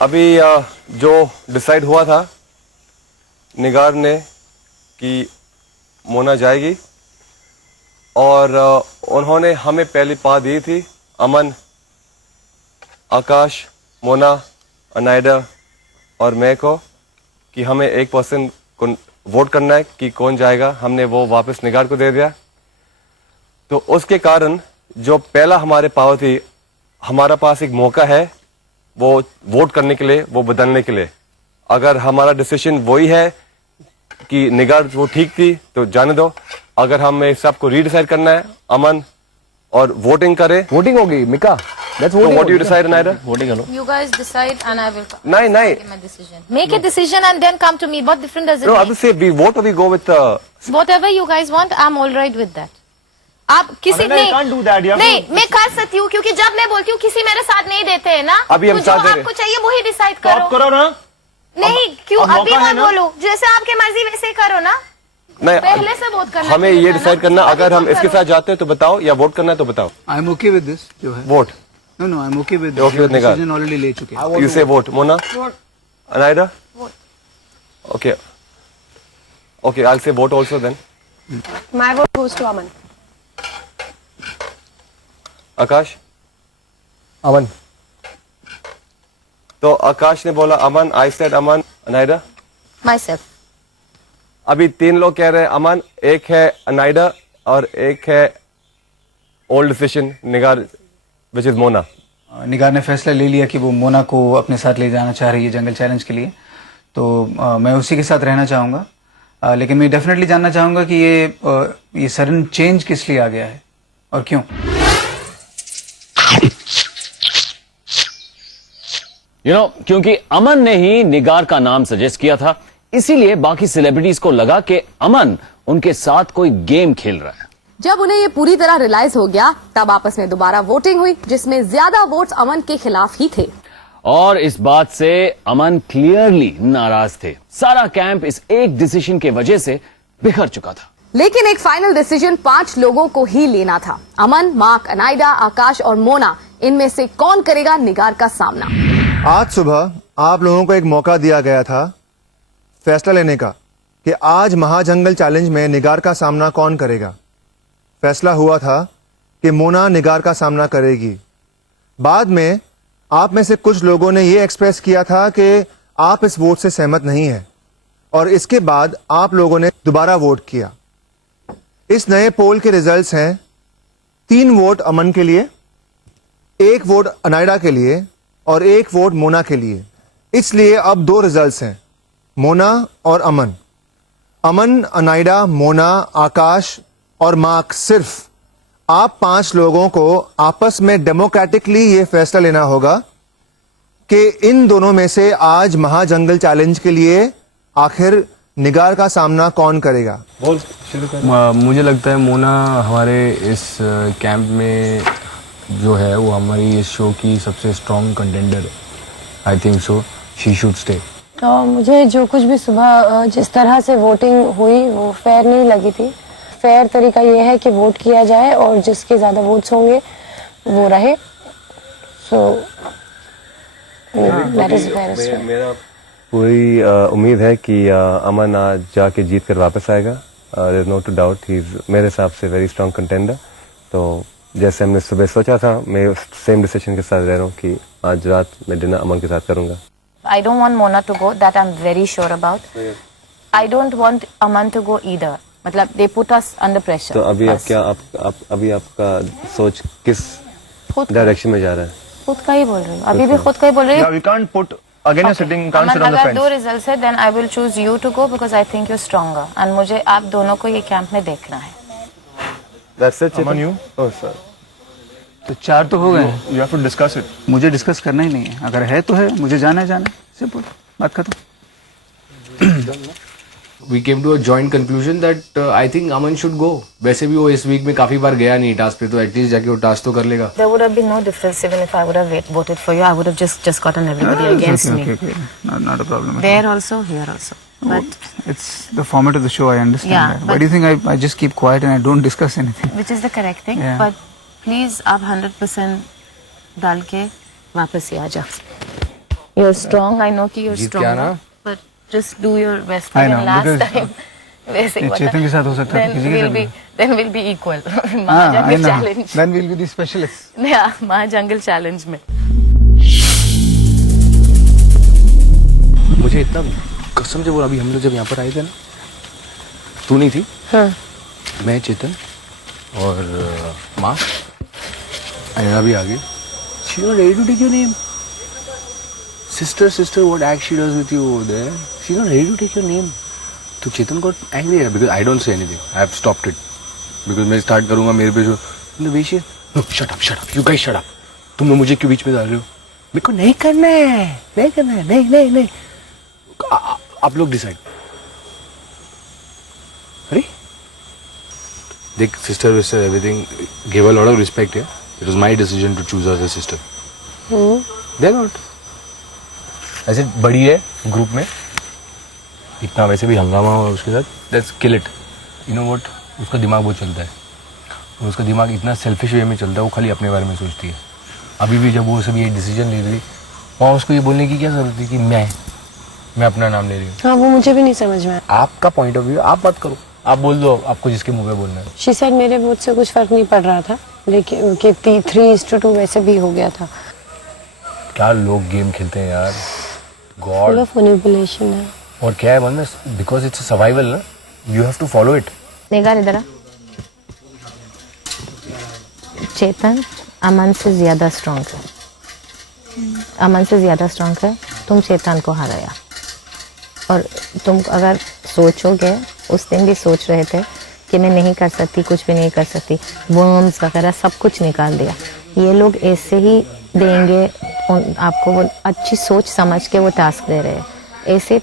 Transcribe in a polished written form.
अभी जो डिसाइड हुआ था निगार ने कि मोना जाएगी और उन्होंने हमें पहली पा दी थी, अमन, आकाश, मोना, अनायडा और मैं को, कि हमें एक पर्सन को वोट करना है कि कौन जाएगा। हमने वो वापस निगार को दे दिया। तो उसके कारण जो पहला हमारे पास थी, हमारा पास एक मौका है वो वोट करने के लिए, वो बदलने के लिए। अगर हमारा डिसीजन वही है कि निगार वो ठीक थी तो जाने दो। अगर हमें सबको रीडिसाइड करना है, अमन और वोटिंग करे, वोटिंग होगी Mika. Let's vote. What do you decide, Naida? Voting करो। You guys decide and I will नहीं make my decision. Make a decision and then come to me. What difference does it No, I make? will say we vote or we go with Whatever you guys want, I'm all right with that. आप किसी नहीं मैं कर सकती हूँ, क्योंकि जब मैं बोलती हूँ किसी मेरे साथ नहीं देते हैं ना, अभी हम तो जो साथ दे रहे। आपको चाहिए वही डिसाइड करो। करो ना। नहीं क्यों अभी मत बोलो, जैसे आपके मर्जी वैसे ही करो ना। नहीं, पहले से वोट करना हमें चाहिए ये था ना। डिसाइड करना, अगर हम अभी इसके करो। साथ जाते हैं तो बताओ, या वोट करना है तो बताओ। I am okay with this जो है। Vote. No no I am okay with Okay with Nigar. Decision already ले चुके हैं। You say vote. Mona? Anaida? Okay. Okay, I'll say vote also then. My vote goes to Aman. आकाश? अमन। तो आकाश ने बोला अमन, I said Aman, अनायडा? Myself. अभी 3 लोग कह रहे हैं अमन, एक है अनायडा और एक है old decision Nigar, which is Mona. Nigar ने फैसला ले लिया कि वो मोना को अपने साथ ले जाना चाह रही है जंगल चैलेंज के लिए, तो मैं उसी के साथ रहना चाहूँगा। लेकिन मैं डेफिनेटली जानना चाहूँगा कि ये सडन चेंज किस लिए आ गया है और क्यों। क्योंकि अमन ने ही निगार का नाम सजेस्ट किया था, इसीलिए बाकी सेलिब्रिटीज को लगा कि अमन उनके साथ कोई गेम खेल रहा है। जब उन्हें ये पूरी तरह रियलाइज हो गया, तब आपस में दोबारा वोटिंग हुई, जिसमें ज्यादा वोट्स अमन के खिलाफ ही थे। और इस बात से अमन क्लियरली नाराज थे। सारा कैंप इस एक डिसीजन के वजह से बिखर चुका था। लेकिन एक फाइनल डिसीजन 5 लोगों को ही लेना था। अमन, मार्क, अनायडा, आकाश और मोना, इनमें से कौन करेगा निगार का सामना। आज सुबह आप लोगों को एक मौका दिया गया था फैसला लेने का कि आज महाजंगल चैलेंज में निगार का सामना कौन करेगा। फैसला हुआ था कि मोना निगार का सामना करेगी। बाद में आप में से कुछ लोगों ने यह एक्सप्रेस किया था कि आप इस वोट से सहमत नहीं हैं, और इसके बाद आप लोगों ने दोबारा वोट किया। इस नए पोल के रिजल्ट्स हैं 3 वोट अमन के लिए, 1 वोट अनायडा के लिए और 1 वोट मोना के लिए। इसलिए अब 2 रिजल्ट्स हैं, मोना और अमन। अमन, अनायडा, मोना, आकाश और मार्क, सिर्फ आप 5 लोगों को आपस में डेमोक्रेटिकली ये फैसला लेना होगा कि इन दोनों में से आज महाजंगल चैलेंज के लिए आखिर निगार का सामना कौन करेगा। मुझे लगता है मोना हमारे इस कैंप में जो है वो हमारी इस शो की सबसे स्ट्रॉन्ग कंटेंडर है। I think so she should stay. तो मुझे जो कुछ भी सुबह जिस तरह से वोटिंग हुई वो फेयर नहीं लगी थी। फेयर तरीका ये है कि वोट किया जाए और जिसके ज्यादा वोट्स होंगे वो रहे। So that is fair. मेरा पूरी उम्मीद है कि अमन आज जाके जीत कर वापस आएगा। There is no to doubt, he is मेरे हिसाब से वेरी स्ट्रॉन्ग कंटेंडर। तो जैसे हमने सुबह सोचा था, मैं सेम डिसीजन के साथ रह रहा हूँ कि आज रात मैं डिनर अमन के साथ करूंगा। I don't want Mona to go. That I'm very sure about. I don't want Aman to go either. मतलब they put us under pressure. तो अभी आप क्या अभी आपका सोच किस डायरेक्शन में जा रहा है? खुद का ही बोल रही हूँ, अभी भी खुद का ही बोल रही हूँ। We can't put again you're sitting, can't sit on the अगर fence. 2 रिजल्ट है, then I will choose you to go because I think you're stronger. And मुझे आप दोनों को ये कैंप में देखना है। That's it. Aman, you? Oh, sir. तो 4 तो हो गए। You have to discuss it. मुझे डिस्कस करना ही नहीं है, अगर है तो है, मुझे जाना है सिंपल बात खत्म। We came to a joint conclusion that I think Aman should go. वैसे भी वो इस वीक में काफी बार गया नहीं टास्क पे, तो एटलीस्ट जाके वो टास्क तो कर लेगा। There would have been no difference even if I would have voted for you. I would have just gotten everybody against me. Okay. Not a problem. There also, here also. But It's the format of the show. I understand Yeah, that. but- Why do you think I just keep quiet and I don't discuss anything? which is the correct thing. Yeah. But please आप 100% डाल के वापस ही आ जाओ। You're strong. I know कि you're Jeet strong. के आना। But just do your best. I know, Last because, time. वैसे ये चेतन के साथ हो सकता है, किसी के साथ भी। then we'll be equal. हाँ, I महाजंगल know. challenge. Then we'll be the specialists. Yeah, महाजंगल challenge में. मुझे इतना कसम से बोला, अभी हम लोग जब यहाँ पर आए थे ना, तू नहीं थी, हाँ मैं, चेतन और माँ, अनिला भी आ गई. She not ready to take your name. Sister, what act she does with you over there? She not ready to take your name. तो चेतन got angry because I don't say anything. I have stopped it because मैं start करूँगा मेरे पे जो the way she, no, shut up, you guys shut up. तुम लोग मुझे क्यों बीच में डाल रहे हो? मेरे को नहीं करना है, नहीं. आप लोग डिसाइड. अरे देख, sister everything, gave a lot of respect here. It was my decision to choose her as a sister. They're not. ऐसे बड़ी है ग्रुप में, इतना वैसे भी हंगामा हो उसके साथ, let's kill it. You know what? उसका दिमाग बहुत चलता है, और उसका दिमाग इतना सेल्फिश वे में चलता है, वो खाली अपने बारे में सोचती है. अभी भी जब वो सब ये डिसीजन ले रही, वहाँ उसको ये बोलने की क्या जरूरत थी कि मैं अपना नाम ले रही हूँ. हाँ, वो मुझे भी नहीं समझ में आया. आपका पॉइंट ऑफ व्यू आप मत करो, आप बोल दो आपको जिसके मुंह पे बोलना है. शी सेड मेरे वोट से कुछ फर्क नहीं पड़ रहा था, लेकिन कि 3:2 वैसे भी हो गया था. क्या लोग गेम खेलते हैं यार, फुल गॉड. ऑफ मैनिपुलेशन है. और क्या है बंदा, बिकॉज इट्स सर्वाइवल ना, you have to follow it. Nigar इधर आ. चेतन अमन से ज्यादा स्ट्रॉन्ग है. अमन से ज्यादा स्ट्रॉन्ग है. तुम चेतन को हराया. और तुम अगर सोचोगे, उस दिन भी सोच रहे थे कि मैं नहीं कर सकती, कुछ भी नहीं कर सकती, वर्म्स वगैरह सब कुछ निकाल दिया. ये लोग ऐसे ही देंगे आपको, वो अच्छी सोच समझ के वो टास्क दे रहे हैं. ऐसे